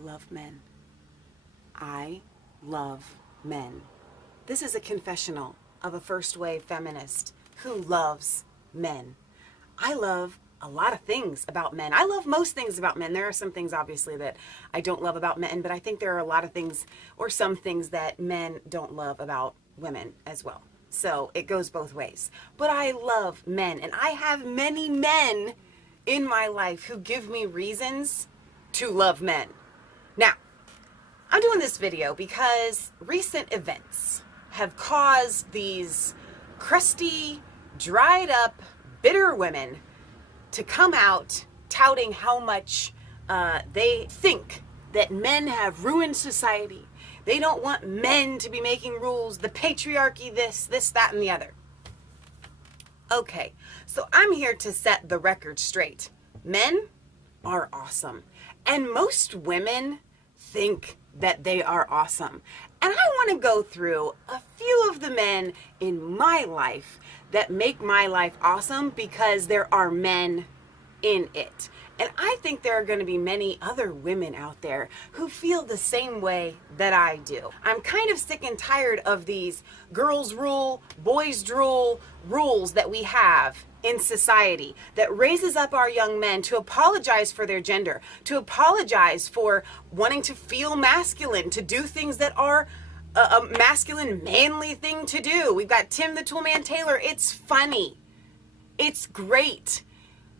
love men. I love men. This is a confessional of a first wave feminist who loves men. I love a lot of things about men. I love most things about men. There are some things obviously that I don't love about men, but I think there are a lot of things or some things that men don't love about women as well. So it goes both ways. But I love men, and I have many men in my life who give me reasons to love men. Now, I'm doing this video because recent events have caused these crusty, dried up, bitter women to come out touting how much they think that men have ruined society. They don't want men to be making rules, the patriarchy, this, that, and the other. Okay, so I'm here to set the record straight. Men are awesome. And most women think that they are awesome. And I want to go through a few of the men in my life that make my life awesome because there are men in it. And I think there are going to be many other women out there who feel the same way that I do. I'm kind of sick and tired of these girls rule, boys drool rules that we have in society that raises up our young men to apologize for their gender, to apologize for wanting to feel masculine, to do things that are a masculine, manly thing to do. We've got Tim the Toolman Taylor. It's funny. It's great.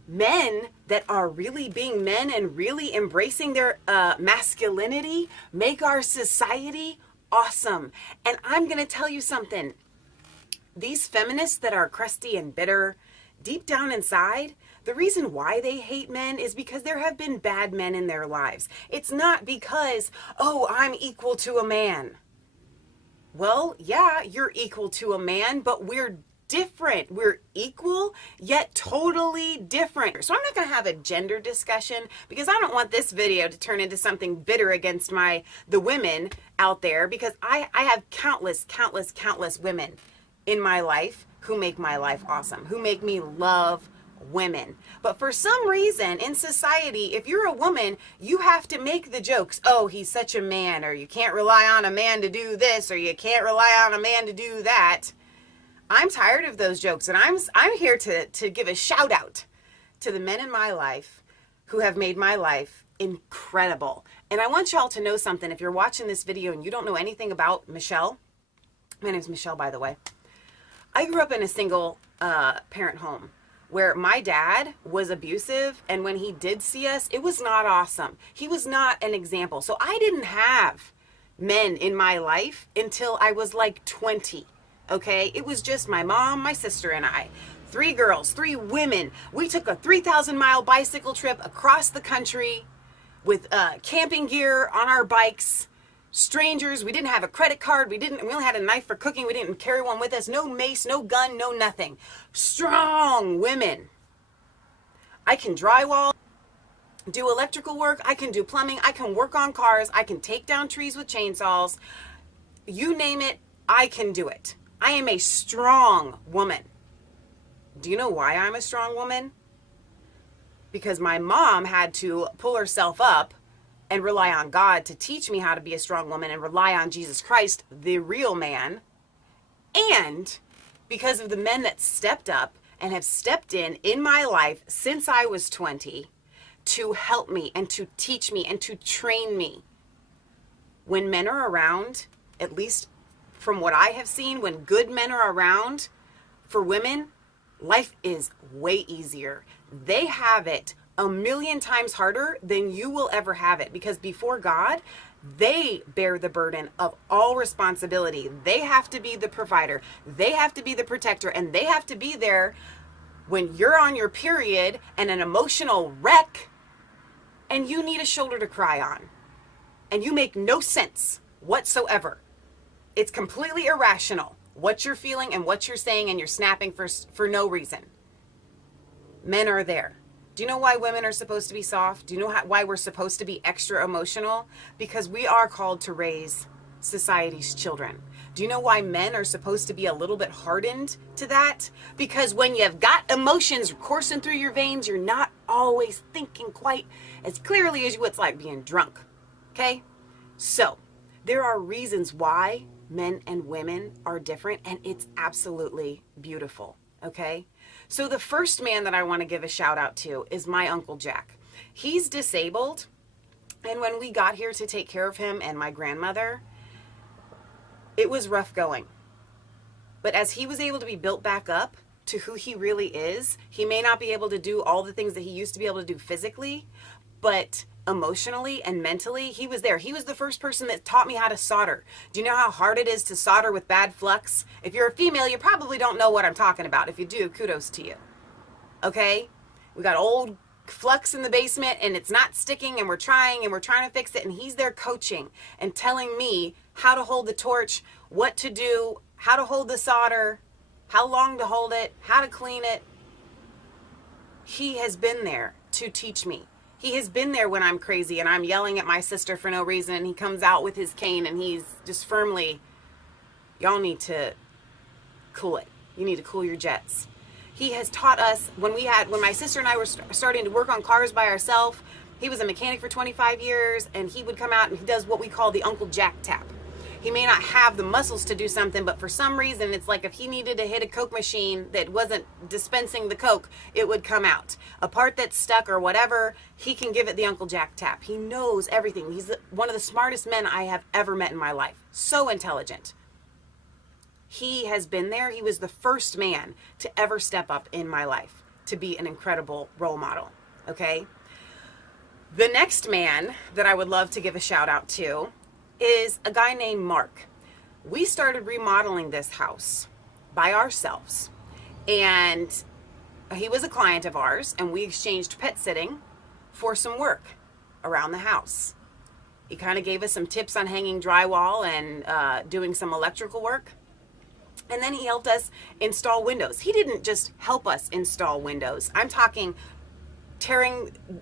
Men that are really being men and really embracing their masculinity make our society awesome. And I'm going to tell you something. These feminists that are crusty and bitter, deep down inside, the reason why they hate men is because there have been bad men in their lives. It's not because, oh, I'm equal to a man. Well, yeah, you're equal to a man, but we're different. We're equal, yet totally different. So I'm not going to have a gender discussion because I don't want this video to turn into something bitter against the women out there, because I have countless women in my life who make my life awesome, who make me love women. But for some reason in society, if you're a woman, you have to make the jokes. Oh, he's such a man, or you can't rely on a man to do this, or you can't rely on a man to do that. I'm tired of those jokes, and I'm here to give a shout out to the men in my life who have made my life incredible. And I want y'all to know something. If you're watching this video and you don't know anything about Michelle, my name's Michelle, by the way. I grew up in a single parent home where my dad was abusive, and when he did see us, it was not awesome. He was not an example. So I didn't have men in my life until I was like 20. Okay, it was just my mom, my sister, and I. 3 girls, 3 women. We took a 3,000-mile bicycle trip across the country with camping gear on our bikes. Strangers. We didn't have a credit card. We only had a knife for cooking. We didn't carry one with us. No mace, no gun, no nothing. Strong women. I can drywall, do electrical work. I can do plumbing. I can work on cars. I can take down trees with chainsaws. You name it, I can do it. I am a strong woman. Do you know why I'm a strong woman? Because my mom had to pull herself up and rely on God to teach me how to be a strong woman, and rely on Jesus Christ, the real man. And because of the men that stepped up and have stepped in my life since I was 20 to help me and to teach me and to train me. When men are around, at least from what I have seen, when good men are around for women, life is way easier. They have it a million times harder than you will ever have it, because before God, they bear the burden of all responsibility. They have to be the provider. They have to be the protector, and they have to be there when you're on your period and an emotional wreck and you need a shoulder to cry on and you make no sense whatsoever. It's completely irrational what you're feeling and what you're saying, and you're snapping for no reason. Men are there. Do you know why women are supposed to be soft? Do you know why we're supposed to be extra emotional? Because we are called to raise society's children. Do you know why men are supposed to be a little bit hardened to that? Because when you've got emotions coursing through your veins, you're not always thinking quite as clearly as what it's like being drunk. Okay? So, there are reasons why men and women are different, and it's absolutely beautiful. Okay? So, the first man that I want to give a shout out to is my Uncle Jack. He's disabled, and when we got here to take care of him and my grandmother, it was rough going. But as he was able to be built back up to who he really is, he may not be able to do all the things that he used to be able to do physically, but emotionally and mentally, he was there. He was the first person that taught me how to solder. Do you know how hard it is to solder with bad flux? If you're a female, you probably don't know what I'm talking about. If you do, kudos to you. Okay? We got old flux in the basement and it's not sticking and we're trying to fix it, and he's there coaching and telling me how to hold the torch, what to do, how to hold the solder, how long to hold it, how to clean it. He has been there to teach me. He has been there when I'm crazy and I'm yelling at my sister for no reason, and he comes out with his cane and he's just firmly, y'all need to cool it. You need to cool your jets. He has taught us when my sister and I were starting to work on cars by ourselves. He was a mechanic for 25 years, and he would come out and he does what we call the Uncle Jack tap. He may not have the muscles to do something, but for some reason, it's like if he needed to hit a Coke machine that wasn't dispensing the Coke, it would come out. A part that's stuck or whatever, he can give it the Uncle Jack tap. He knows everything. He's one of the smartest men I have ever met in my life. So intelligent. He has been there. He was the first man to ever step up in my life to be an incredible role model. Okay? The next man that I would love to give a shout out to is a guy named Mark. We started remodeling this house by ourselves, and he was a client of ours, and we exchanged pet sitting for some work around the house. He kind of gave us some tips on hanging drywall and doing some electrical work. And then he helped us install windows. He didn't just help us install windows. I'm talking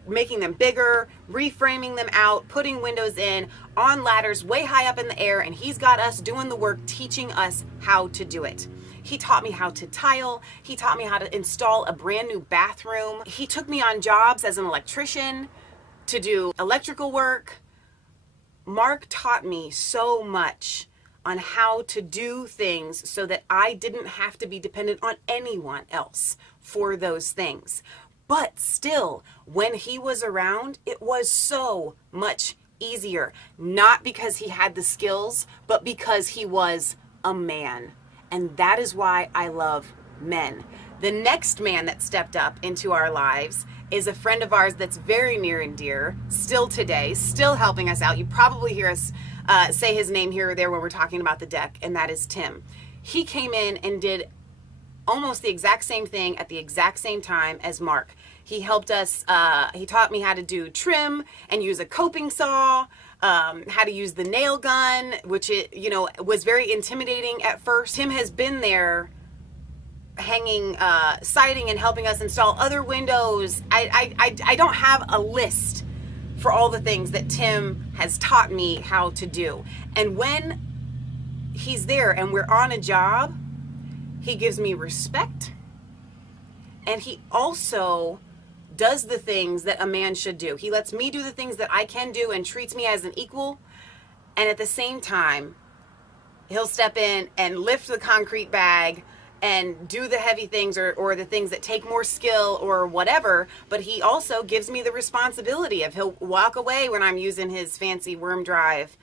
making them bigger, reframing them out, putting windows in on ladders way high up in the air, and he's got us doing the work, teaching us how to do it. He taught me how to tile. He taught me how to install a brand new bathroom. He took me on jobs as an electrician to do electrical work. Mark taught me so much on how to do things so that I didn't have to be dependent on anyone else for those things. But still, when he was around, it was so much easier. Not because he had the skills, but because he was a man. And that is why I love men. The next man that stepped up into our lives is a friend of ours that's very near and dear, still today, still helping us out. You probably hear us say his name here or there when we're talking about the deck, and that is Tim. He came in and did almost the exact same thing at the exact same time as Mark. He helped us, he taught me how to do trim and use a coping saw, how to use the nail gun, which was very intimidating at first. Tim has been there hanging siding and helping us install other windows. I don't have a list for all the things that Tim has taught me how to do. And when he's there and we're on a job, he gives me respect, and he also does the things that a man should do. He lets me do the things that I can do and treats me as an equal, and at the same time, he'll step in and lift the concrete bag and do the heavy things or the things that take more skill or whatever, but he also gives me the responsibility of he'll walk away when I'm using his fancy worm drive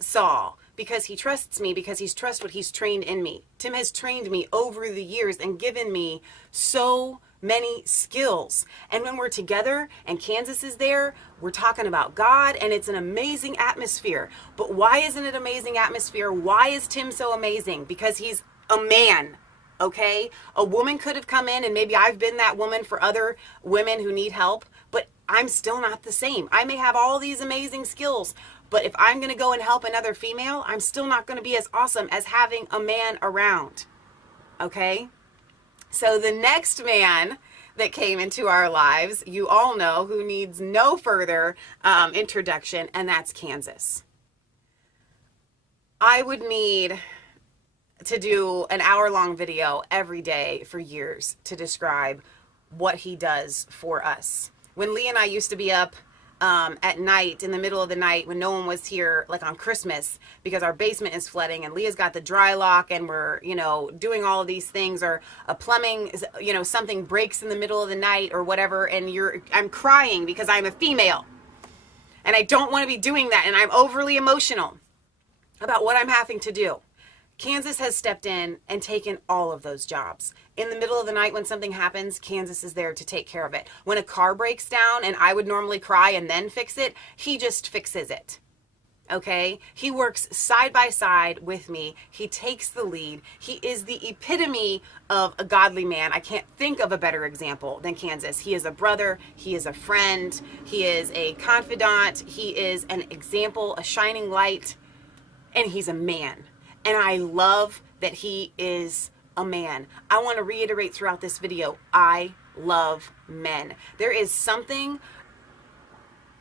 saw, because he trusts me, because he's trust what he's trained in me. Tim has trained me over the years and given me so many skills. And when we're together and Kansas is there, we're talking about God, and it's an amazing atmosphere. But why isn't it amazing atmosphere? Why is Tim so amazing? Because he's a man, okay? A woman could have come in, and maybe I've been that woman for other women who need help, but I'm still not the same. I may have all these amazing skills, but if I'm going to go and help another female, I'm still not going to be as awesome as having a man around, okay? So the next man that came into our lives, you all know, who needs no further introduction, and that's Kansas. I would need to do an hour-long video every day for years to describe what he does for us. When Lee and I used to be up at night, in the middle of the night when no one was here, like on Christmas, because our basement is flooding and Leah's got the dry lock and we're, doing all of these things, or a plumbing, something breaks in the middle of the night or whatever, and I'm crying because I'm a female and I don't want to be doing that, and I'm overly emotional about what I'm having to do. Kansas has stepped in and taken all of those jobs. In the middle of the night when something happens, Kansas is there to take care of it. When a car breaks down and I would normally cry and then fix it, he just fixes it. Okay? He works side by side with me. He takes the lead. He is the epitome of a godly man. I can't think of a better example than Kansas. He is a brother. He is a friend. He is a confidant. He is an example, a shining light, and he's a man. And I love that he is a man. I want to reiterate throughout this video, I love men. There is something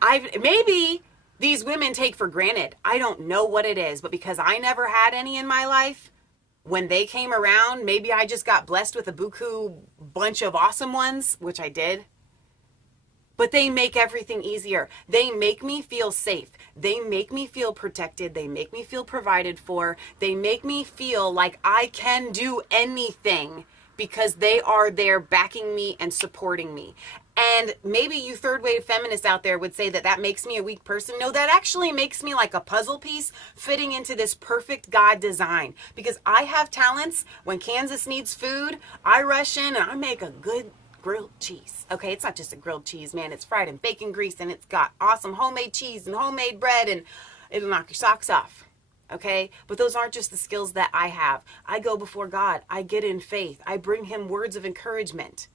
maybe these women take for granted. I don't know what it is, but because I never had any in my life, when they came around, maybe I just got blessed with a buku bunch of awesome ones, which I did. But they make everything easier. They make me feel safe. They make me feel protected. They make me feel provided for. They make me feel like I can do anything because they are there backing me and supporting me. And maybe you third wave feminists out there would say that that makes me a weak person. No, that actually makes me like a puzzle piece fitting into this perfect God design. Because I have talents. When Kansas needs food, I rush in and I make a good grilled cheese. Okay, it's not just a grilled cheese, man. It's fried in bacon grease and it's got awesome homemade cheese and homemade bread, and it'll knock your socks off. Okay, but those aren't just the skills that I have. I go before God. I get in faith. I bring him words of encouragement.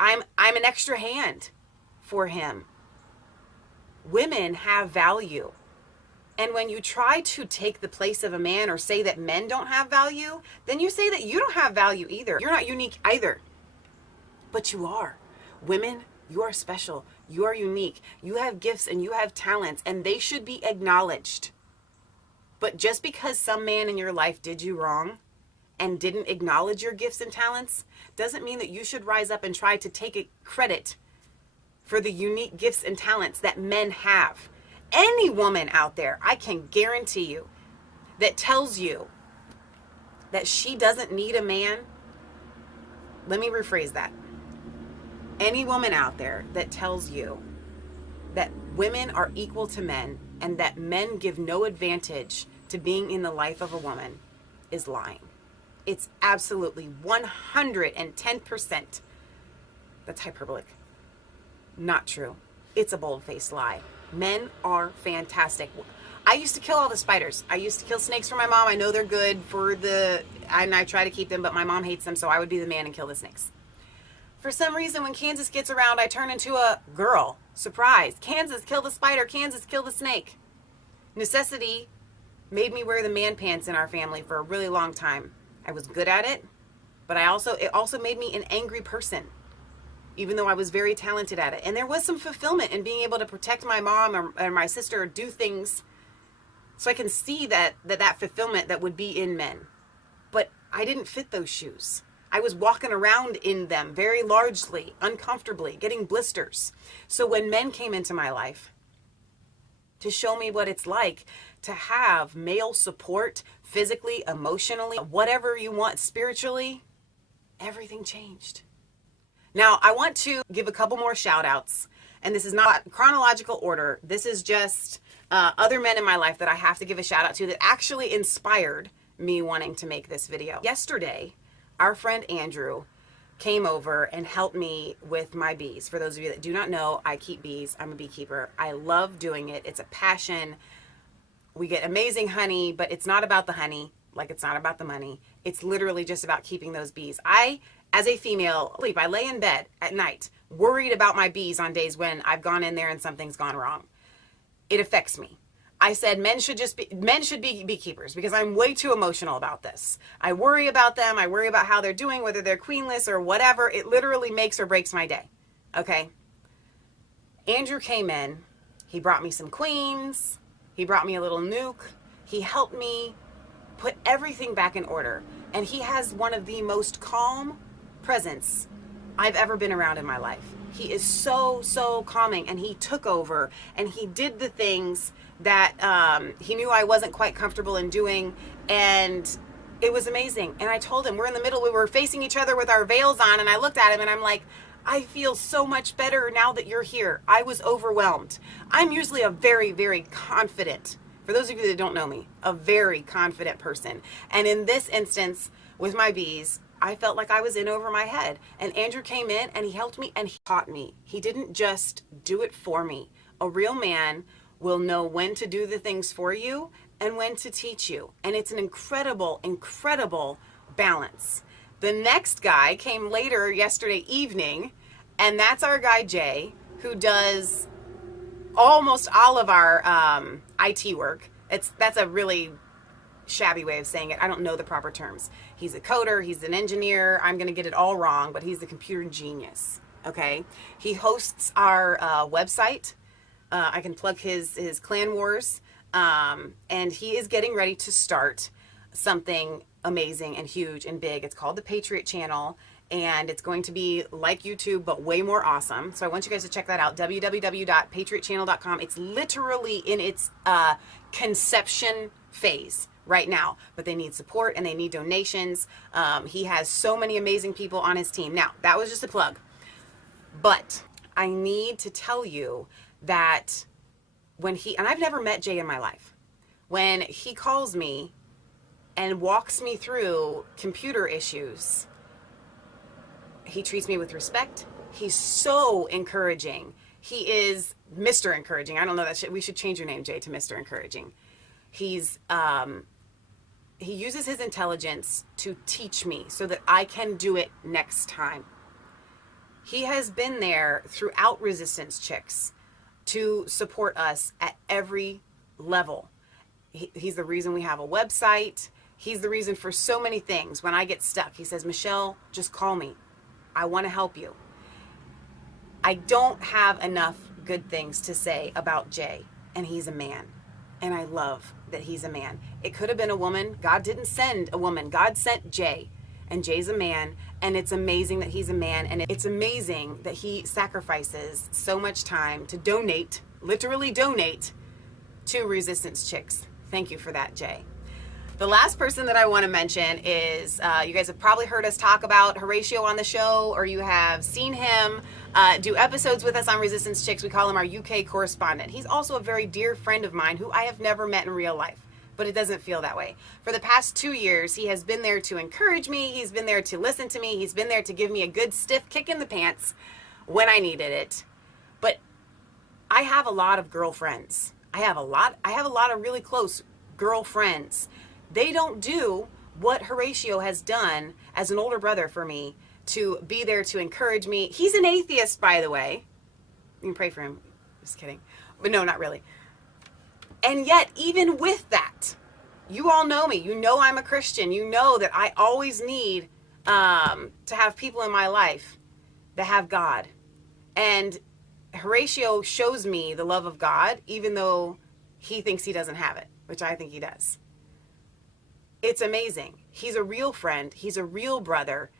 I'm an extra hand for him. Women have value. And when you try to take the place of a man or say that men don't have value, then you say that you don't have value either. You're not unique either. But you are. Women, you are special. You are unique. You have gifts and you have talents, and they should be acknowledged. But just because some man in your life did you wrong and didn't acknowledge your gifts and talents doesn't mean that you should rise up and try to take credit for the unique gifts and talents that men have. Any woman out there, I can guarantee you, that tells you that she doesn't need a man, let me rephrase that. Any woman out there that tells you that women are equal to men and that men give no advantage to being in the life of a woman is lying. It's absolutely 110%. That's hyperbolic. Not true. It's a bold-faced lie. Men are fantastic. I used to kill all the spiders. I used to kill snakes for my mom. I know they're good and I try to keep them, but my mom hates them, so I would be the man and kill the snakes. For some reason, when Kansas gets around, I turn into a girl. Surprise. Kansas, kill the spider. Kansas, kill the snake. Necessity made me wear the man pants in our family for a really long time. I was good at it, but it also made me an angry person, even though I was very talented at it. And there was some fulfillment in being able to protect my mom or my sister, or do things so I can see that fulfillment that would be in men. But I didn't fit those shoes. I was walking around in them very largely, uncomfortably, getting blisters. So when men came into my life to show me what it's like to have male support, physically, emotionally, whatever you want, spiritually, everything changed. Now, I want to give a couple more shout outs, and this is not chronological order. This is just other men in my life that I have to give a shout out to that actually inspired me wanting to make this video. Yesterday, our friend Andrew came over and helped me with my bees. For those of you that do not know, I keep bees. I'm a beekeeper. I love doing it. It's a passion. We get amazing honey, but it's not about the honey, like it's not about the money. It's literally just about keeping those bees. As a female, I lay in bed at night worried about my bees on days when I've gone in there and something's gone wrong. It affects me. I said men should be beekeepers because I'm way too emotional about this. I worry about them. I worry about how they're doing, whether they're queenless or whatever. It literally makes or breaks my day. Okay. Andrew came in. He brought me some queens. He brought me a little nuke. He helped me put everything back in order. And he has one of the most calm presence I've ever been around in my life. He is so, so calming, and he took over and he did the things that he knew I wasn't quite comfortable in doing, and it was amazing. And I told him, we're in the middle, we were facing each other with our veils on, and I looked at him and I'm like, I feel so much better now that you're here. I was overwhelmed. I'm usually a very, very confident, for those of you that don't know me, a very confident person. And in this instance, with my bees, I felt like I was in over my head. And Andrew came in and he helped me and he taught me. He didn't just do it for me. A real man will know when to do the things for you and when to teach you. And it's an incredible, incredible balance. The next guy came later yesterday evening, and that's our guy Jay, who does almost all of our IT work. That's a really shabby way of saying it. I don't know the proper terms. He's a coder, he's an engineer. I'm going to get it all wrong, but he's a computer genius. Okay? He hosts our website. I can plug his Clan Wars. And he is getting ready to start something amazing and huge and big. It's called the Patriot Channel, and it's going to be like YouTube, but way more awesome. So I want you guys to check that out, www.patriotchannel.com. It's literally in its conception phase right now, but they need support and they need donations. He has so many amazing people on his team. Now, that was just a plug, but I need to tell you that when and I've never met Jay in my life, when he calls me and walks me through computer issues, he treats me with respect. He's so encouraging. He is Mr. Encouraging. I don't know that we should change your name, Jay, to Mr. Encouraging. He uses his intelligence to teach me so that I can do it next time. He has been there throughout Resistance Chicks to support us at every level. He's the reason we have a website. He's the reason for so many things. When I get stuck, he says, Michelle, just call me. I want to help you. I don't have enough good things to say about Jay, and he's a man. And I love that he's a man. It could have been a woman. God didn't send a woman. God sent Jay. And Jay's a man, and it's amazing that he's a man, and it's amazing that he sacrifices so much time to donate, literally donate, to Resistance Chicks. Thank you for that, Jay. The last person that I want to mention is, you guys have probably heard us talk about Horatio on the show, or you have seen him do episodes with us on Resistance Chicks. We call him our UK correspondent. He's also a very dear friend of mine who I have never met in real life, but it doesn't feel that way. For the past 2 years, he has been there to encourage me. He's been there to listen to me. He's been there to give me a good stiff kick in the pants when I needed it. But I have a lot of girlfriends. I have a lot of really close girlfriends. They don't do what Horatio has done as an older brother for me, to be there to encourage me. He's an atheist, by the way. You can pray for him. Just kidding. But no, not really. And yet, even with that, you all know me. You know I'm a Christian. You know that I always need to have people in my life that have God. And Horatio shows me the love of God, even though he thinks he doesn't have it, which I think he does. It's amazing. He's a real friend. He's a real brother.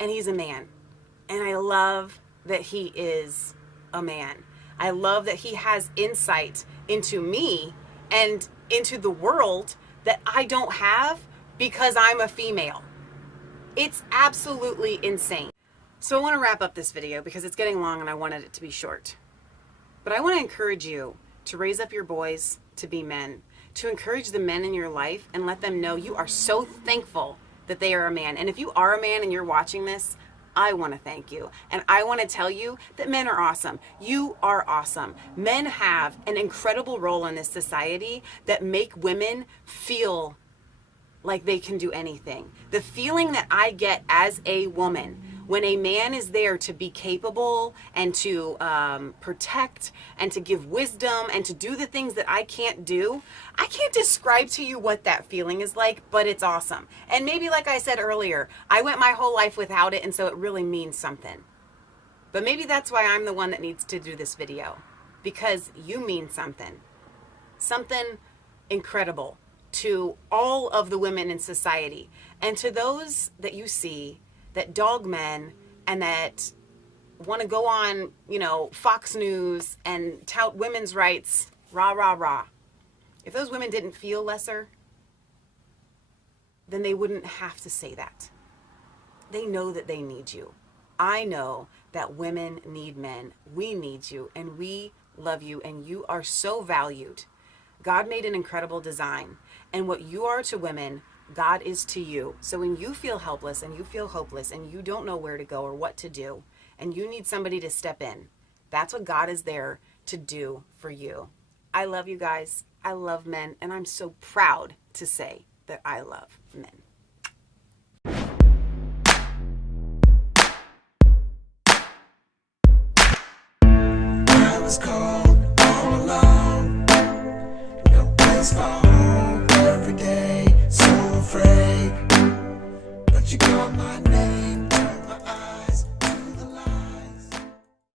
And he's a man. And I love that he is a man. I love that he has insight into me and into the world that I don't have because I'm a female. It's absolutely insane. So I want to wrap up this video because it's getting long and I wanted it to be short. But I want to encourage you to raise up your boys to be men, to encourage the men in your life and let them know you are so thankful that they are a man. And if you are a man and you're watching this, I want to thank you. And I want to tell you that men are awesome. You are awesome. Men have an incredible role in this society that make women feel like they can do anything. The feeling that I get as a woman when a man is there to be capable and to protect and to give wisdom and to do the things that I can't do, I can't describe to you what that feeling is like, but it's awesome. And maybe, like I said earlier, I went my whole life without it, and so it really means something. But maybe that's why I'm the one that needs to do this video, because you mean something. Something incredible to all of the women in society, and to those that you see that dog men and that want to go on, Fox News and tout women's rights, rah, rah, rah. If those women didn't feel lesser, then they wouldn't have to say that. They know that they need you. I know that women need men. We need you, and we love you, and you are so valued. God made an incredible design, and what you are to women, God is to you. So when you feel helpless and you feel hopeless and you don't know where to go or what to do, and you need somebody to step in, that's what God is there to do for you. I love you guys. I love men, and I'm so proud to say that I love men. I was cold all alone, no place for home every day, so afraid, but you called my name.